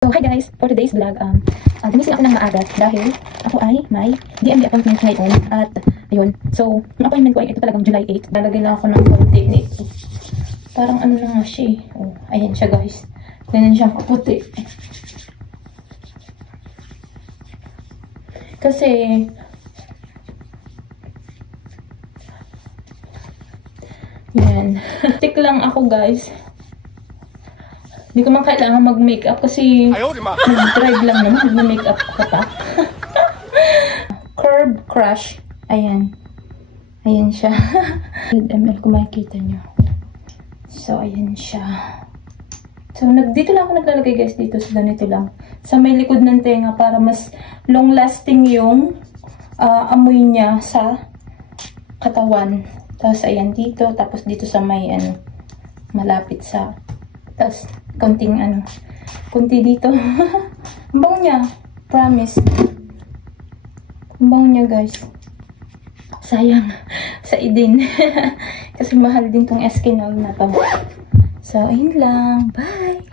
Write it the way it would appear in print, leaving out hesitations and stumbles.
So, hi guys! For today's vlog, gumising ako ng maaga dahil ako ay may DMV appointment ngayon at ayun. So, yung appointment ko ay ito talagang July 8. Lalagay lang ako ng konti nito. Parang ano na nga siya eh. Oh, ayan siya guys. Ganyan siya kaputi. Kasi, yan. Tik lang ako guys. Hindi ko man kailangan mag-makeup kasi mag-drive lang naman. Mag-makeup ka pa. Curb Crush. Ayan. Ayan siya. 100 ml kung makikita nyo. So, ayan siya. So, dito lang ako naglalagay guys. Dito sa ganito lang. Sa may likod ng tenga para mas long-lasting yung amoy niya sa katawan. Tapos, ayan dito. Tapos, dito sa may malapit sa tapos, konti dito. Ang bango niya. Promise. Ang bango niya, guys. Sayang. Sa idin. Kasi mahal din tong Eskinol na to. So, ayun lang. Bye!